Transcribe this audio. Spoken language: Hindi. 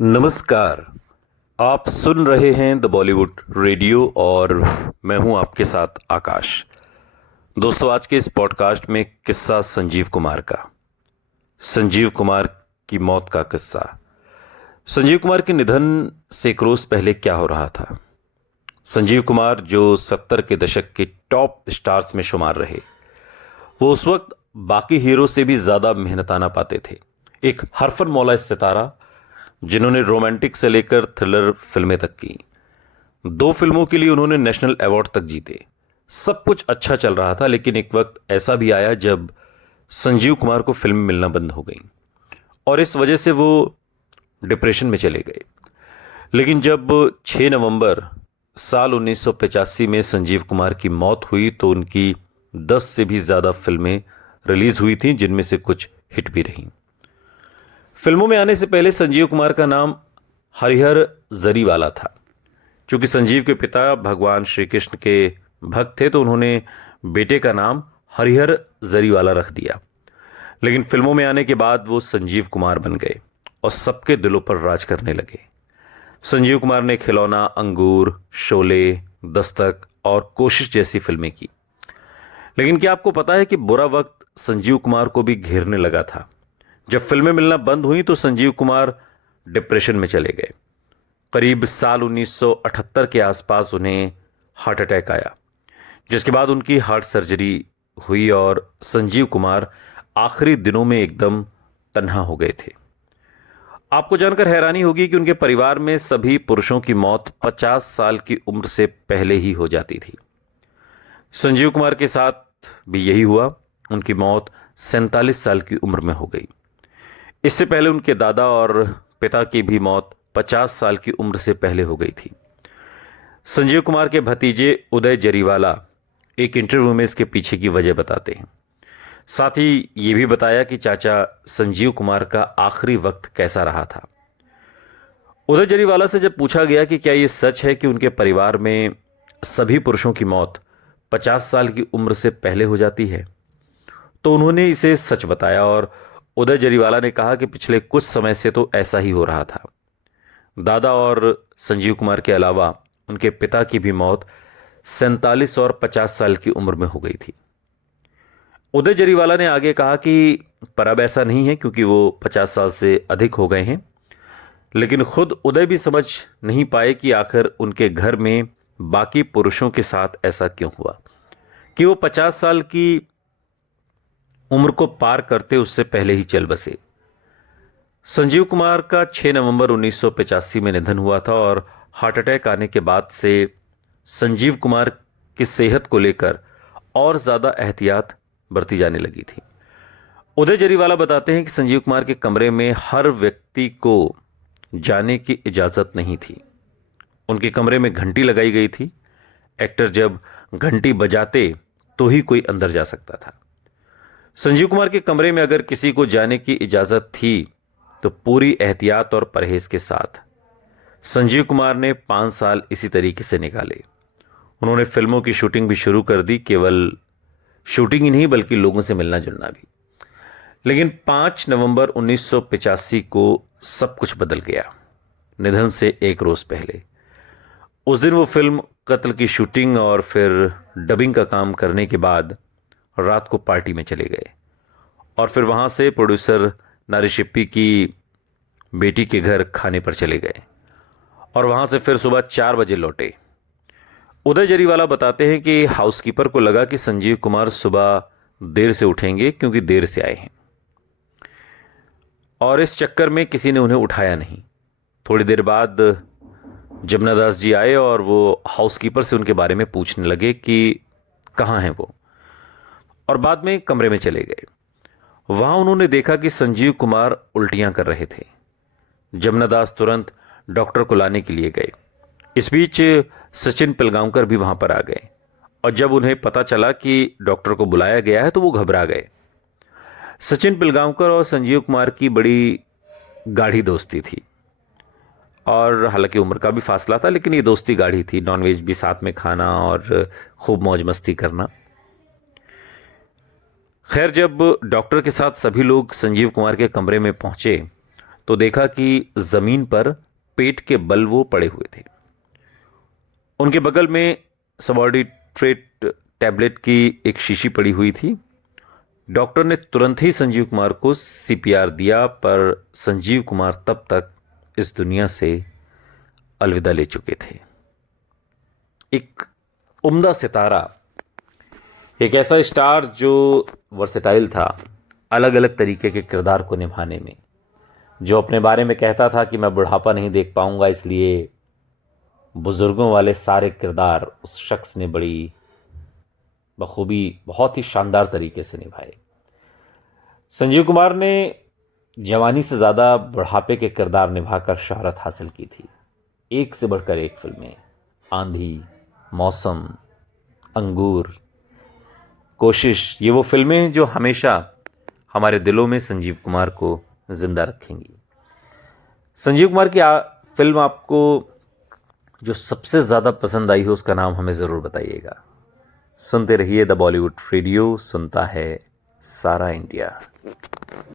नमस्कार। आप सुन रहे हैं द बॉलीवुड रेडियो और मैं हूं आपके साथ आकाश। दोस्तों, आज के इस पॉडकास्ट में किस्सा संजीव कुमार का, संजीव कुमार की मौत का किस्सा। संजीव कुमार के निधन से एक रोज पहले क्या हो रहा था। संजीव कुमार जो 70 के दशक के टॉप स्टार्स में शुमार रहे, वो उस वक्त बाकी हीरो से भी ज्यादा मेहनताना पाते थे। एक हरफन मौला सितारा जिन्होंने रोमांटिक से लेकर थ्रिलर फिल्में तक की। 2 फिल्मों के लिए उन्होंने नेशनल अवार्ड तक जीते। सब कुछ अच्छा चल रहा था, लेकिन एक वक्त ऐसा भी आया जब संजीव कुमार को फिल्म मिलना बंद हो गई और इस वजह से वो डिप्रेशन में चले गए। लेकिन जब 6 नवंबर साल 1985 में संजीव कुमार की मौत हुई तो उनकी 10 से भी ज्यादा फिल्में रिलीज हुई थीं, जिनमें से कुछ हिट भी रहीं। फिल्मों में आने से पहले संजीव कुमार का नाम हरिहर जरीवाला था। चूंकि संजीव के पिता भगवान श्री कृष्ण के भक्त थे तो उन्होंने बेटे का नाम हरिहर जरीवाला रख दिया। लेकिन फिल्मों में आने के बाद वो संजीव कुमार बन गए और सबके दिलों पर राज करने लगे। संजीव कुमार ने खिलौना, अंगूर, शोले, दस्तक और कोशिश जैसी फिल्में की। लेकिन क्या आपको पता है कि बुरा वक्त संजीव कुमार को भी घेरने लगा था। जब फिल्में मिलना बंद हुई तो संजीव कुमार डिप्रेशन में चले गए। करीब साल 1978 के आसपास उन्हें हार्ट अटैक आया, जिसके बाद उनकी हार्ट सर्जरी हुई और संजीव कुमार आखिरी दिनों में एकदम तन्हा हो गए थे। आपको जानकर हैरानी होगी कि उनके परिवार में सभी पुरुषों की मौत 50 साल की उम्र से पहले ही हो जाती थी। संजीव कुमार के साथ भी यही हुआ। उनकी मौत 47 साल की उम्र में हो गई। इससे पहले उनके दादा और पिता की भी मौत 50 साल की उम्र से पहले हो गई थी। संजीव कुमार के भतीजे उदय जरीवाला एक इंटरव्यू में इसके पीछे की वजह बताते हैं। साथ ही ये भी बताया कि चाचा संजीव कुमार का आखिरी वक्त कैसा रहा था। उदय जरीवाला से जब पूछा गया कि क्या ये सच है कि उनके परिवार में सभी पुरुषों की मौत 50 साल की उम्र से पहले हो जाती है, तो उन्होंने इसे सच बताया और उदय जरीवाला ने कहा कि पिछले कुछ समय से तो ऐसा ही हो रहा था। दादा और संजीव कुमार के अलावा उनके पिता की भी मौत 47 और 50 साल की उम्र में हो गई थी। उदय जरीवाला ने आगे कहा कि पर अब ऐसा नहीं है क्योंकि वो 50 साल से अधिक हो गए हैं। लेकिन खुद उदय भी समझ नहीं पाए कि आखिर उनके घर में बाकी पुरुषों के साथ ऐसा क्यों हुआ कि वो 50 साल की उम्र को पार करते उससे पहले ही चल बसे। संजीव कुमार का 6 नवंबर 1985 में निधन हुआ था और हार्ट अटैक आने के बाद से संजीव कुमार की सेहत को लेकर और ज्यादा एहतियात बरती जाने लगी थी। उदय जरीवाला बताते हैं कि संजीव कुमार के कमरे में हर व्यक्ति को जाने की इजाजत नहीं थी। उनके कमरे में घंटी लगाई गई थी। एक्टर जब घंटी बजाते तो ही कोई अंदर जा सकता था। संजीव कुमार के कमरे में अगर किसी को जाने की इजाजत थी तो पूरी एहतियात और परहेज के साथ। संजीव कुमार ने 5 साल इसी तरीके से निकाले। उन्होंने फिल्मों की शूटिंग भी शुरू कर दी, केवल शूटिंग ही नहीं बल्कि लोगों से मिलना जुलना भी। लेकिन 5 नवंबर 1985 को सब कुछ बदल गया। निधन से एक रोज पहले उस दिन वो फिल्म कत्ल की शूटिंग और फिर डबिंग का काम करने के बाद रात को पार्टी में चले गए और फिर वहां से प्रोड्यूसर नारी शिप्पी की बेटी के घर खाने पर चले गए और वहां से फिर सुबह 4 बजे लौटे। उदय जरीवाला बताते हैं कि हाउसकीपर को लगा कि संजीव कुमार सुबह देर से उठेंगे क्योंकि देर से आए हैं, और इस चक्कर में किसी ने उन्हें उठाया नहीं। थोड़ी देर बाद जमुना दास जी आए और वो हाउसकीपर से उनके बारे में पूछने लगे कि कहाँ हैं वो, और बाद में कमरे में चले गए। वहां उन्होंने देखा कि संजीव कुमार उल्टियां कर रहे थे। जमुना दास तुरंत डॉक्टर को लाने के लिए गए। इस बीच सचिन पिलगांवकर भी वहां पर आ गए और जब उन्हें पता चला कि डॉक्टर को बुलाया गया है तो वो घबरा गए। सचिन पिलगांवकर और संजीव कुमार की बड़ी गाढ़ी दोस्ती थी और हालांकि उम्र का भी फासला था, लेकिन ये दोस्ती गाढ़ी थी। नॉनवेज भी साथ में खाना और खूब मौज मस्ती करना। खैर, जब डॉक्टर के साथ सभी लोग संजीव कुमार के कमरे में पहुंचे तो देखा कि जमीन पर पेट के बल वो पड़े हुए थे। उनके बगल में सबॉर्डिट्रेट टैबलेट की एक शीशी पड़ी हुई थी। डॉक्टर ने तुरंत ही संजीव कुमार को सीपीआर दिया, पर संजीव कुमार तब तक इस दुनिया से अलविदा ले चुके थे। एक उम्दा सितारा, एक ऐसा स्टार जो वर्सेटाइल था अलग अलग तरीके के किरदार को निभाने में, जो अपने बारे में कहता था कि मैं बुढ़ापा नहीं देख पाऊंगा, इसलिए बुजुर्गों वाले सारे किरदार उस शख्स ने बड़ी बखूबी, बहुत ही शानदार तरीके से निभाए। संजीव कुमार ने जवानी से ज़्यादा बुढ़ापे के किरदार निभाकर शोहरत हासिल की थी। एक से बढ़कर एक फिल्में, आंधी, मौसम, अंगूर, कोशिश, ये वो फिल्में हैं जो हमेशा हमारे दिलों में संजीव कुमार को जिंदा रखेंगी। संजीव कुमार की फिल्म आपको जो सबसे ज़्यादा पसंद आई हो उसका नाम हमें ज़रूर बताइएगा। सुनते रहिए द बॉलीवुड रेडियो, सुनता है सारा इंडिया।